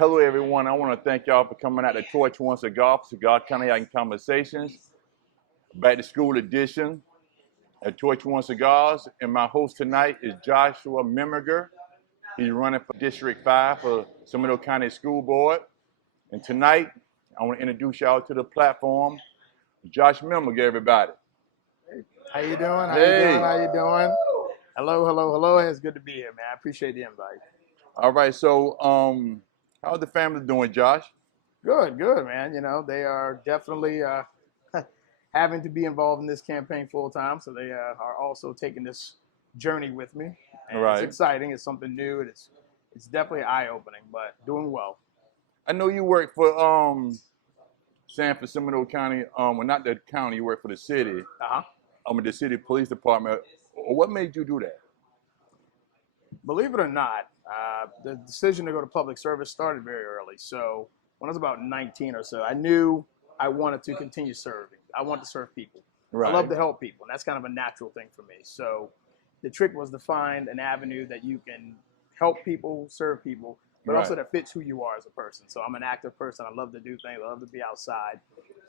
Hello, everyone. I want to thank y'all for coming out to Torch One Cigar, Cigar Cognac and Conversations, back to school edition at Torch One Cigars. And my host tonight is Joshua Memminger. He's running for District 5 for Seminole County School Board. And tonight, I want to introduce y'all to the platform, Josh Memminger, everybody. How you doing? How you doing? How you doing? Hello, hello, hello. It's good to be here, man. I appreciate the invite. All right, so how's the family doing, Josh? Good, good, man. You know, they are definitely having to be involved in this campaign full time, so they are also taking this journey with me. And Right. It's exciting. It's something new. It's definitely eye-opening, but doing well. I know you work for Sanford Seminole County. Well, not the county. You work for the city. The city police department. What made you do that? Believe it or not, the decision to go to public service started very early. So when I was about 19 or so, I knew I wanted to continue serving. I want to serve people. Right. I love to help people, and that's kind of a natural thing for me. So the trick was to find an avenue that you can help people, serve people, but also that fits who you are as a person. So I'm an active person. I love to do things. I love to be outside.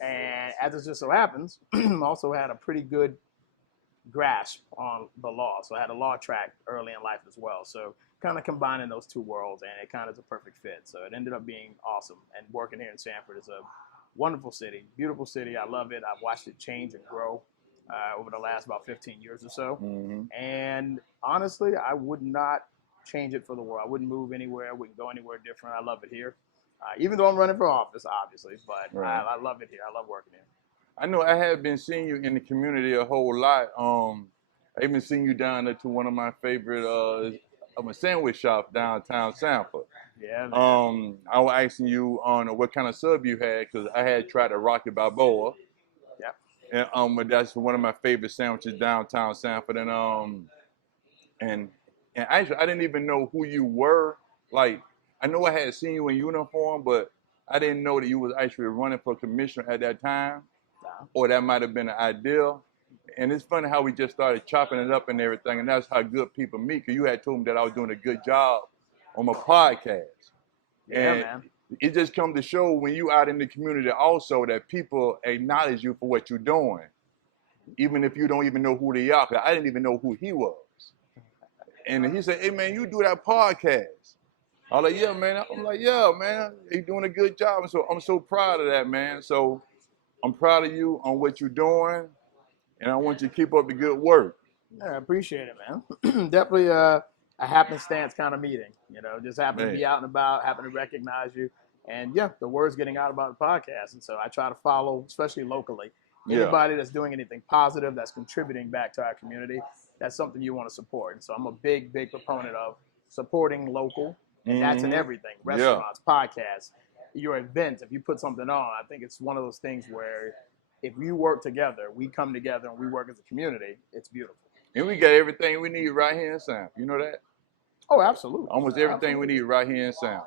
And as it just so happens, I also had a pretty good grasp on the law. So I had a law track early in life as well. So kind of combining those two worlds, and it kind of is a perfect fit. So it ended up being awesome. And working here in Sanford is a wonderful city, beautiful city. I love it. I've watched it change and grow over the last about 15 years or so. Mm-hmm. And honestly, I would not change it for the world. I wouldn't move anywhere. I wouldn't go anywhere different. I love it here. Even though I'm running for office, obviously, but I love it here. I love working here. I know I have been seeing you in the community a whole lot. I even seen you down there to one of my favorite sandwich shops downtown Sanford. Yeah. Man. I was asking you on what kind of sub you had because I had tried the Rocky Balboa. Yeah. And that's one of my favorite sandwiches downtown Sanford. And actually I didn't even know who you were. Like I know I had seen you in uniform, but I didn't know that you was actually running for commissioner at that time. Or that might have been an idea. And it's funny how we just started chopping it up and everything, and that's how good people meet. Because you had told me that I was doing a good job on my podcast. Yeah, and man. It just comes to show when you out in the community also that people acknowledge you for what you're doing, even if you don't even know who they are. Because I didn't even know who he was. And he said, "Hey, man, you do that podcast." I was like, "Yeah, man." I'm like, "Yeah, man, you're doing a good job." And so I'm so proud of that, man. So I'm proud of you on what you're doing, and I want you to keep up the good work. Yeah, I appreciate it, man. Definitely a happenstance kind of meeting. You know, just happen to be out and about, happen to recognize you. And yeah, the word's getting out about the podcast. And so I try to follow, especially locally, anybody that's doing anything positive, that's contributing back to our community. That's something you want to support. And so I'm a big, big proponent of supporting local. And that's in everything, restaurants, podcasts, your events. If you put something on, I think it's one of those things where if we work together, we come together and we work as a community, it's beautiful. And we got everything we need right here in Sanford. You know that? Oh, absolutely. Almost everything we need right here in Sanford.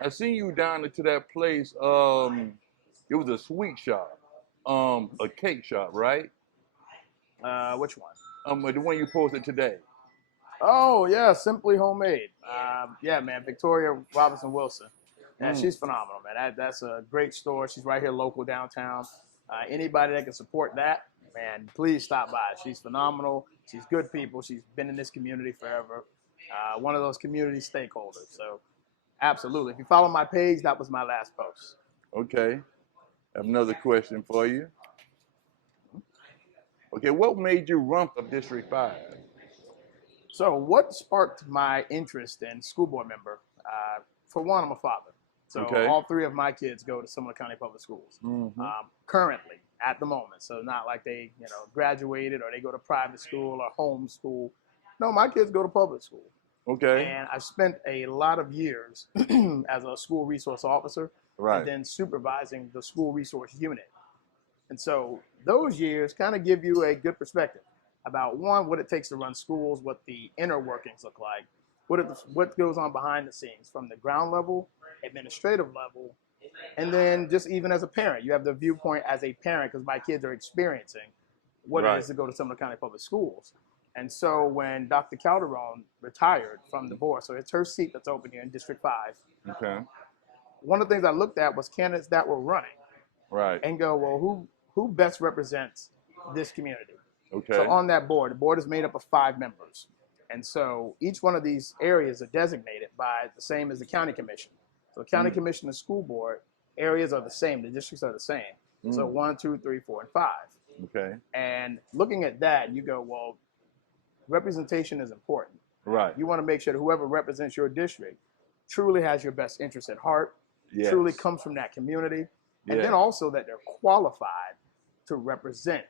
I seen you down to that place. It was a sweet shop, a cake shop, right? Which one? The one you posted today. Oh, yeah, Simply Homemade. Yeah, man, Victoria Robinson Wilson. And she's phenomenal, man. That's a great store. She's right here local downtown. Anybody that can support that, man, please stop by. She's phenomenal. She's good people. She's been in this community forever. One of those community stakeholders. So absolutely. If you follow my page, that was my last post. Okay. I have another question for you. Okay, what made you run for District 5? So what sparked my interest in school board member? For one, I'm a father. So all three of my kids go to Seminole County Public Schools currently, at the moment. So not like they, graduated or they go to private school or home school. No, my kids go to public school. Okay. And I've spent a lot of years as a school resource officer and then supervising the school resource unit. And so those years kind of give you a good perspective about, one, what it takes to run schools, what the inner workings look like, what goes on behind the scenes from the ground level, administrative level, and then just even as a parent. You have the viewpoint as a parent because my kids are experiencing what it is to go to Seminole County Public Schools. And so when Dr. Calderon retired from the board, so it's her seat that's open here in District 5. Okay. one of the things I looked at was candidates that were running Right. and go, well, who best represents this community? Okay. So on that board, the board is made up of 5 members. And so each one of these areas are designated by the same as the county commission. So the county commission and school board areas are the same. The districts are the same. So 1, 2, 3, 4, and 5. Okay. And looking at that, you go, well, representation is important. Right. You want to make sure that whoever represents your district truly has your best interest at heart, Yes. truly comes from that community, and then also that they're qualified to represent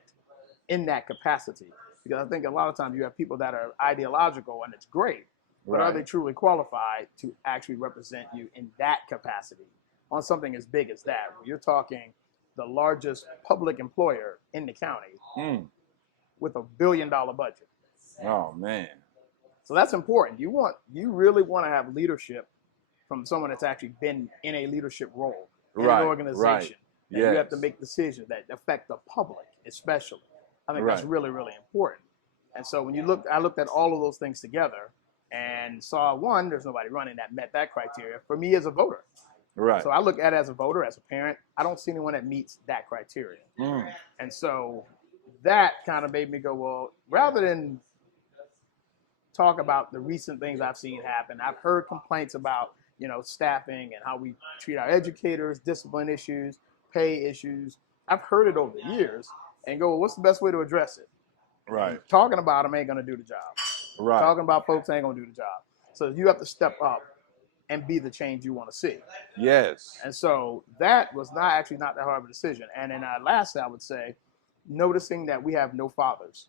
in that capacity. Because I think a lot of times you have people that are ideological, and it's great, but are they truly qualified to actually represent you in that capacity on something as big as that? You're talking the largest public employer in the county with a $1 billion budget. Oh man. So that's important. You really want to have leadership from someone that's actually been in a leadership role in an organization. And you have to make decisions that affect the public, especially. I think that's really, really important. And so when I looked at all of those things together and saw one, there's nobody running that met that criteria for me as a voter. Right. So I look at it as a voter, as a parent, I don't see anyone that meets that criteria. And so that kind of made me go, well, rather than talk about the recent things I've seen happen, I've heard complaints about, staffing and how we treat our educators, discipline issues, pay issues. I've heard it over the years and go, well, what's the best way to address it? Right. And talking about them ain't going to do the job. Right. Talking about folks ain't going to do the job. So you have to step up and be the change you want to see. Yes. And so that was not that hard of a decision. And then lastly, I would say, noticing that we have no fathers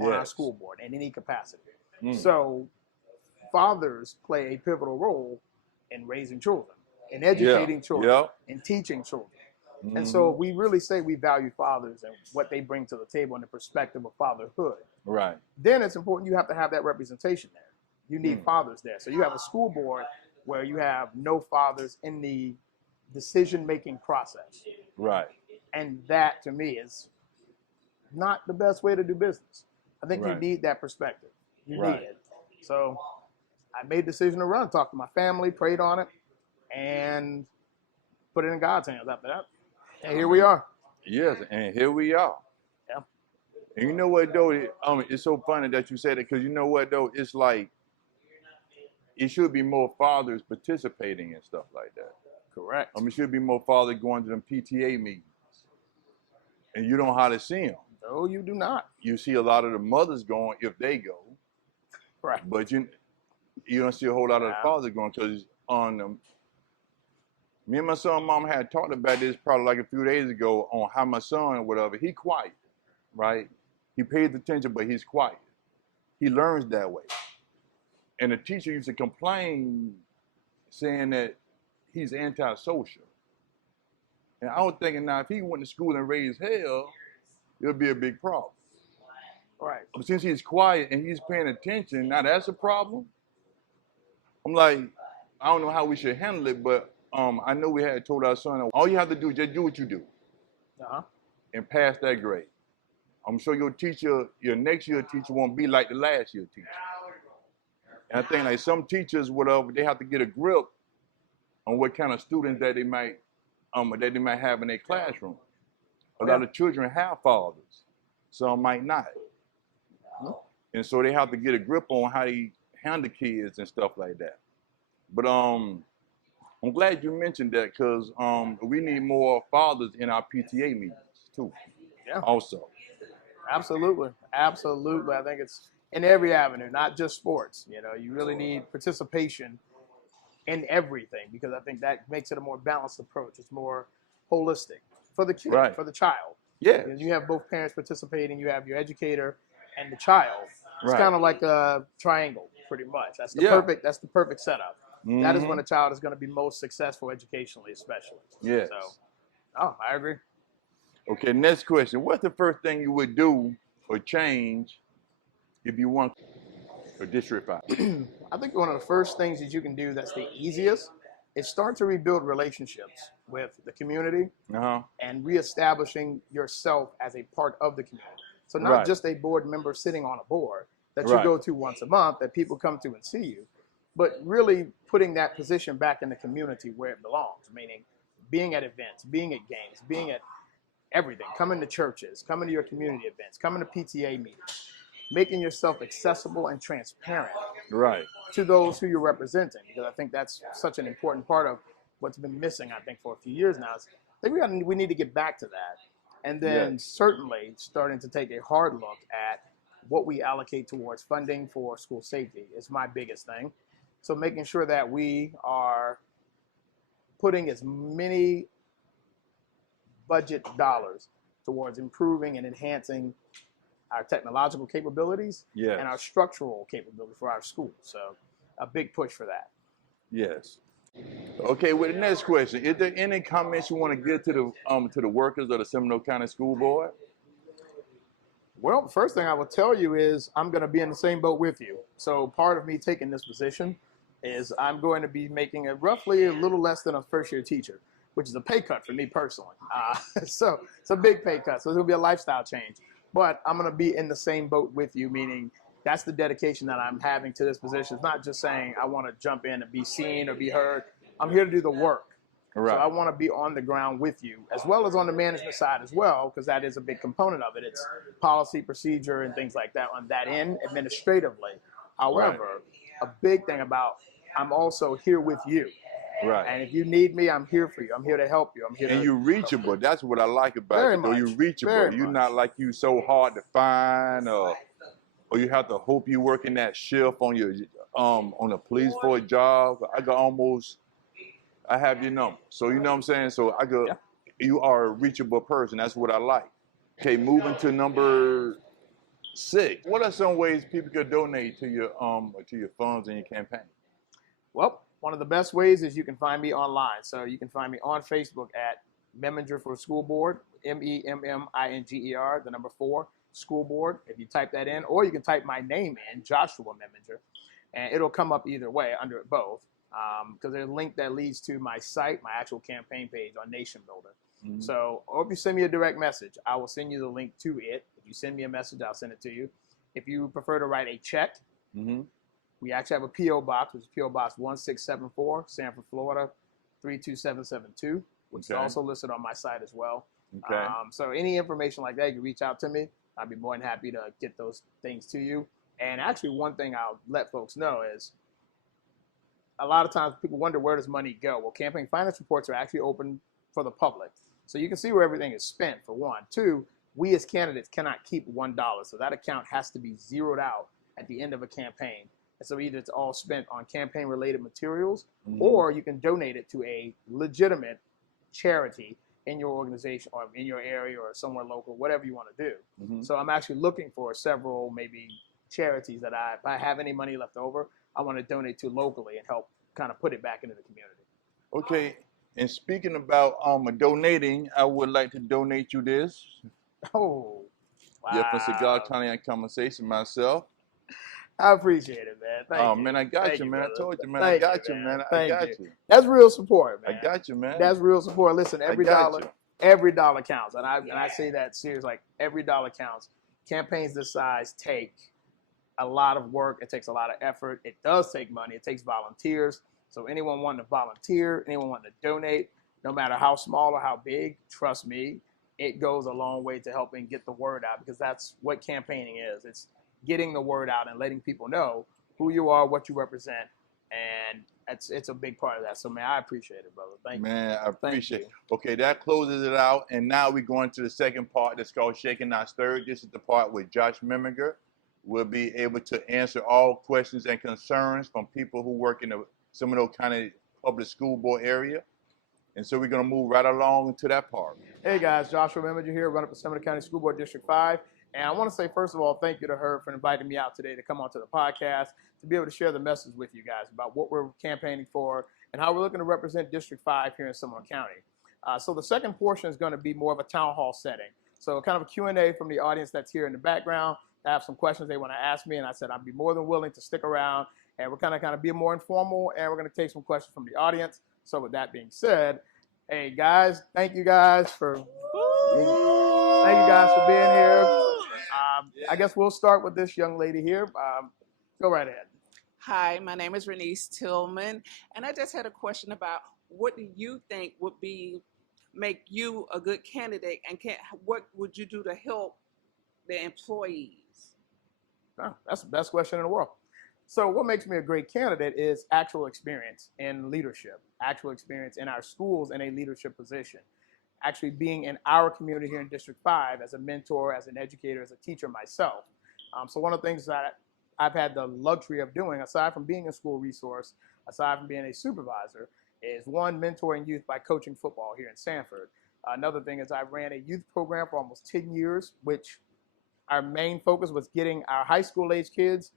on our school board in any capacity. So fathers play a pivotal role in raising children, in educating children, in teaching children. And so we really say we value fathers and what they bring to the table in the perspective of fatherhood. Right. Then it's important you have to have that representation there. You need fathers there. So you have a school board where you have no fathers in the decision-making process. Right. And that, to me, is not the best way to do business. I think you need that perspective. You need it. So I made the decision to run, talked to my family, prayed on it, and put it in God's hands after that. And here we are. Yes, and here we are. Yeah. And you know what, though? It's so funny that you said it, because you know what, though? It's like it should be more fathers participating in stuff like that. Correct. It should be more fathers going to them PTA meetings. And you don't hardly see them. No, you do not. You see a lot of the mothers going if they go. Right. But you don't see a whole lot of the fathers going, because on them. Me and my son and mom had talked about this probably like a few days ago on how my son, whatever, he quiet, right? He pays attention, but he's quiet. He learns that way. And the teacher used to complain saying that he's antisocial. And I was thinking, now, if he went to school and raised hell, it would be a big problem. Right. But since he's quiet and he's paying attention, now that's a problem. I'm like, I don't know how we should handle it, but I know we had told our son, all you have to do is just do what you do and pass that grade. I'm sure your teacher, your next year teacher won't be like the last year teacher. And I think like some teachers, whatever, they have to get a grip on what kind of students that they might have in their classroom. A lot of children have fathers, some might not. And so they have to get a grip on how they handle kids and stuff like that. But I'm glad you mentioned that, because we need more fathers in our PTA meetings too. Yeah. Also. Absolutely. Absolutely. I think it's in every avenue, not just sports. You really need participation in everything, because I think that makes it a more balanced approach. It's more holistic for the kid, for the child. Yeah. Because you have both parents participating, you have your educator and the child. It's kind of like a triangle, pretty much. That's the perfect setup. That is when a child is going to be most successful educationally, especially. Yes. So, I agree. Okay, next question. What's the first thing you would do or change if you want for District 5? I think one of the first things that you can do that's the easiest is start to rebuild relationships with the community and reestablishing yourself as a part of the community. So not just a board member sitting on a board that you go to once a month that people come to and see you, but really putting that position back in the community where it belongs, meaning being at events, being at games, being at everything, coming to churches, coming to your community events, coming to PTA meetings, making yourself accessible and transparent to those who you're representing. Because I think that's such an important part of what's been missing, I think, for a few years now. I think we need to get back to that. And then certainly starting to take a hard look at what we allocate towards funding for school safety is my biggest thing. So making sure that we are putting as many budget dollars towards improving and enhancing our technological capabilities and our structural capability for our schools. So a big push for that. Yes. Okay, well, the next question. Is there any comments you want to give to the workers of the Seminole County School Board? Well, the first thing I will tell you is I'm going to be in the same boat with you. So part of me taking this position is I'm going to be making roughly a little less than a first-year teacher, which is a pay cut for me personally. So it's a big pay cut. So it's going to be a lifestyle change. But I'm going to be in the same boat with you, meaning that's the dedication that I'm having to this position. It's not just saying I want to jump in and be seen or be heard. I'm here to do the work. Right. So I want to be on the ground with you, as well as on the management side as well, because that is a big component of it. It's policy, procedure, and things like that on that end administratively. However, a big thing about I'm also here with you. Right. And if you need me, I'm here for you. I'm here to help you. I'm here. And you're reachable. That's what I like about you. You're reachable. You're not like you so hard to find, or you have to hope you working that shift on your on a police for a job. I have your number. So you know what I'm saying? So you are a reachable person. That's what I like. Okay, moving to number 6. What are some ways people could donate to your funds and your campaign? Well, one of the best ways is you can find me online. So you can find me on Facebook at Memminger for School Board, MEMMINGER, the number 4, School Board. If you type that in, or you can type my name in, Joshua Memminger, and it'll come up either way under both. Because there's a link that leads to my site, my actual campaign page on Nation Builder. Mm-hmm. So, or if you send me a direct message, I will send you the link to it. If you send me a message, I'll send it to you. If you prefer to write a check, we actually have a P.O. Box, which is P.O. Box 1674, Sanford, Florida, 32772, which is also listed on my site as well. Okay. So any information like that, you can reach out to me. I'd be more than happy to get those things to you. And actually, one thing I'll let folks know is, a lot of times people wonder, where does money go? Well, campaign finance reports are actually open for the public. So you can see where everything is spent, for one. 2, we as candidates cannot keep $1. So that account has to be zeroed out at the end of a campaign. And so either it's all spent on campaign-related materials, or you can donate it to a legitimate charity in your organization or in your area or somewhere local, whatever you want to do. So I'm actually looking for several maybe charities that if I have any money left over, I want to donate to locally and help kind of put it back into the community. Okay, and speaking about donating, I would like to donate you this. Oh, wow. Yeah, for Cigar Cognac Conversation myself. I appreciate it, man. Thank you. Man, I got you, man. I told you, man. I got you, man. I got you. That's real support, man. I got you, man. That's real support. Listen, every dollar counts. And I say that serious, like every dollar counts. Campaigns this size take a lot of work. It takes a lot of effort. It does take money. It takes volunteers. So anyone wanting to volunteer, anyone wanting to donate, no matter how small or how big, trust me, it goes a long way to helping get the word out, because that's what campaigning is. It's getting the word out and letting people know who you are, what you represent, and it's a big part of that. So, man, I appreciate it, brother. Thank you. Man, I appreciate it. Okay, that closes it out, and now we're going to the second part that's called Shaking Our Stirred. This is the part with Josh Memminger will be able to answer all questions and concerns from people who work in the Seminole County Public School Board area. And so we're going to move right along to that part. Hey, guys, Joshua Memminger here, running for Seminole County School Board District 5. And I want to say, first of all, thank you to her for inviting me out today to come onto the podcast, to be able to share the message with you guys about what we're campaigning for and how we're looking to represent District 5 here in Seminole County. So the second portion is going to be more of a town hall setting. So kind of a Q&A from the audience that's here in the background. I have some questions they want to ask me, and I said I'd be more than willing to stick around, and we're kind of be more informal, and we're going to take some questions from the audience. So with that being said, hey guys, thank you guys for being here. I guess we'll start with this young lady here. Go right ahead. Hi, my name is Renese Tillman, and I just had a question about what do you think would be make you a good candidate, and what would you do to help the employees? Oh, that's the best question in the world. So what makes me a great candidate is actual experience in leadership, actual experience in our schools in a leadership position, actually being in our community here in District 5 as a mentor, as an educator, as a teacher myself. So one of the things that I've had the luxury of doing, aside from being a school resource, aside from being a supervisor, is one, mentoring youth by coaching football here in Sanford. Another thing is I ran a youth program for almost 10 years, which our main focus was getting our high school age kids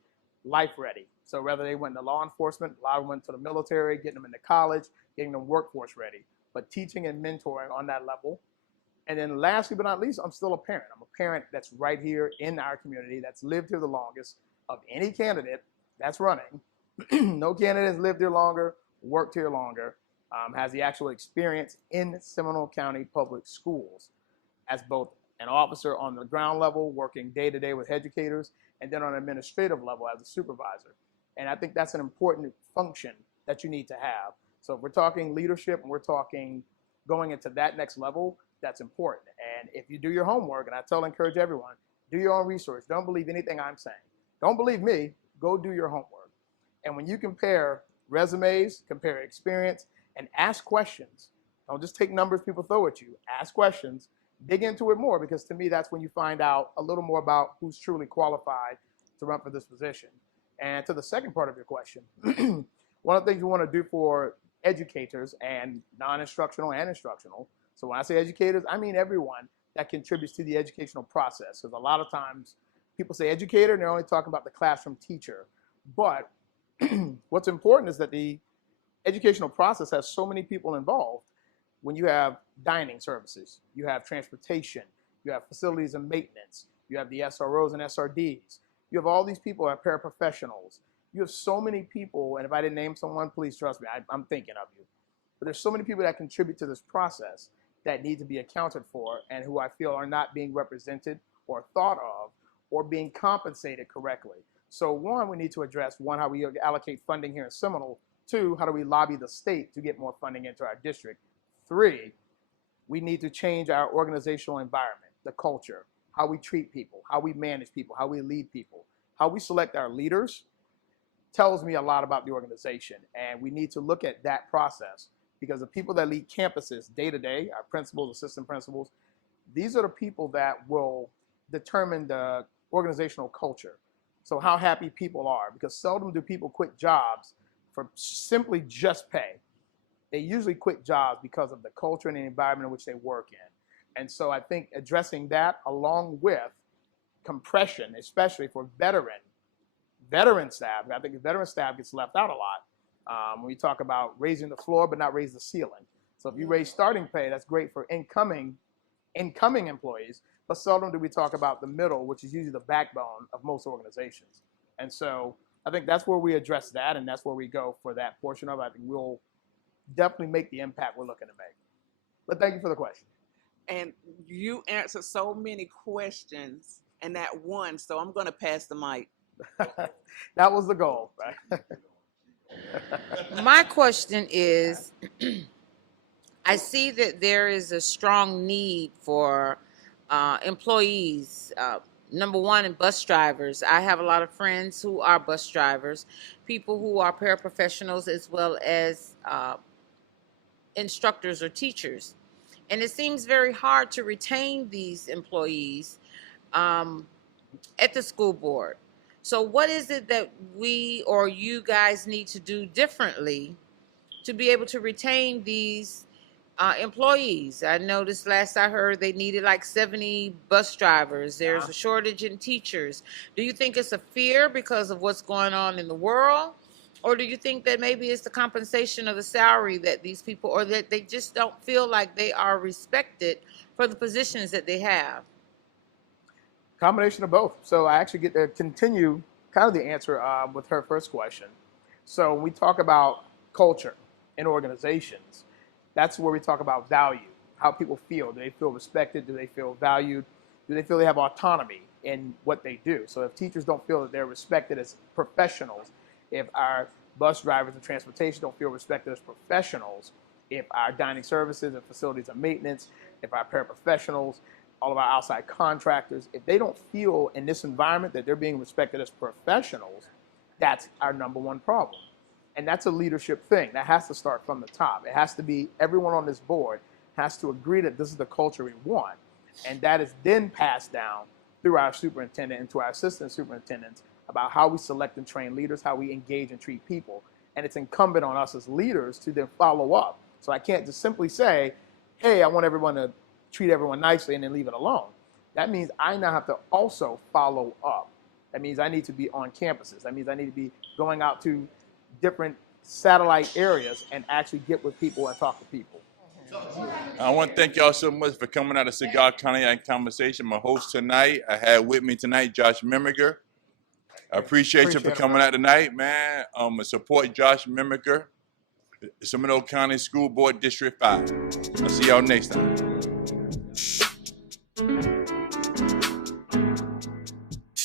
life ready. So whether they went into law enforcement, a lot of them went to the military, getting them into college, getting them workforce ready, but teaching and mentoring on that level. And then lastly but not least, I'm still a parent. I'm a parent that's right here in our community, that's lived here the longest of any candidate that's running. No candidate has lived here longer, worked here longer, has the actual experience in Seminole County Public Schools as both an officer on the ground level, working day to day with educators, and then on an administrative level as a supervisor. And I think that's an important function that you need to have. So if we're talking leadership and we're talking going into that next level, that's important. And if you do your homework, and I encourage everyone, do your own research. Don't believe anything I'm saying. Don't believe me, go do your homework. And when you compare resumes, compare experience, and ask questions, don't just take numbers people throw at you, ask questions, dig into it more, because to me, that's when you find out a little more about who's truly qualified to run for this position. And to the second part of your question, one of the things we want to do for educators and non-instructional and instructional, so when I say educators, I mean everyone that contributes to the educational process. Because a lot of times people say educator and they're only talking about the classroom teacher. But what's important is that the educational process has so many people involved. When you have dining services, you have transportation, you have facilities and maintenance, you have the SROs and SRDs, you have all these people who are paraprofessionals. You have so many people, and if I didn't name someone, please trust me, I'm thinking of you. But there's so many people that contribute to this process that need to be accounted for and who I feel are not being represented or thought of or being compensated correctly. So one, we need to address, one, how we allocate funding here in Seminole. Two, how do we lobby the state to get more funding into our district? Three, we need to change our organizational environment, the culture, how we treat people, how we manage people, how we lead people, how we select our leaders tells me a lot about the organization. And we need to look at that process because the people that lead campuses day to day, our principals, assistant principals, these are the people that will determine the organizational culture. So how happy people are, because seldom do people quit jobs for simply just pay. They usually quit jobs because of the culture and the environment in which they work in. And so I think addressing that along with compression, especially for veteran staff, I think the veteran staff gets left out a lot when we talk about raising the floor but not raise the ceiling. So if you raise starting pay, that's great for incoming employees, but seldom do we talk about the middle, which is usually the backbone of most organizations. And so I think that's where we address that, and that's where we go for that portion of it. I think we'll definitely make the impact we're looking to make. But thank you for the question. And you answered so many questions in that one, so I'm going to pass the mic. That was the goal, right? My question is, I see that there is a strong need for employees. Number one, in bus drivers. I have a lot of friends who are bus drivers, people who are paraprofessionals as well as instructors or teachers. And it seems very hard to retain these employees at the school board. So what is it that we or you guys need to do differently to be able to retain these employees? I noticed last I heard they needed like 70 bus drivers. There's a shortage in teachers. Do you think it's a fear because of what's going on in the world? Or do you think that maybe it's the compensation of the salary that these people, or that they just don't feel like they are respected for the positions that they have? Combination of both. So I actually get to continue kind of the answer with her first question. So when we talk about culture in organizations, that's where we talk about value, how people feel. Do they feel respected? Do they feel valued? Do they feel they have autonomy in what they do? So if teachers don't feel that they're respected as professionals if our bus drivers and transportation don't feel respected as professionals, if our dining services and facilities and maintenance, if our paraprofessionals, all of our outside contractors, if they don't feel in this environment that they're being respected as professionals, that's our number one problem. And that's a leadership thing. That has to start from the top. It has to be everyone on this board has to agree that this is the culture we want. And that is then passed down through our superintendent and to our assistant superintendents about how we select and train leaders, how we engage and treat people. And it's incumbent on us as leaders to then follow up. So I can't just simply say, hey, I want everyone to treat everyone nicely and then leave it alone. That means I now have to also follow up. That means I need to be on campuses. That means I need to be going out to different satellite areas and actually get with people and talk to people. I want to thank y'all so much for coming out of Cigar Cognac Conversation. My host tonight, I had with me tonight, Josh Memminger. I appreciate you for coming out tonight, man. Support Josh Memminger, Seminole County School Board District 5. I'll see y'all next time.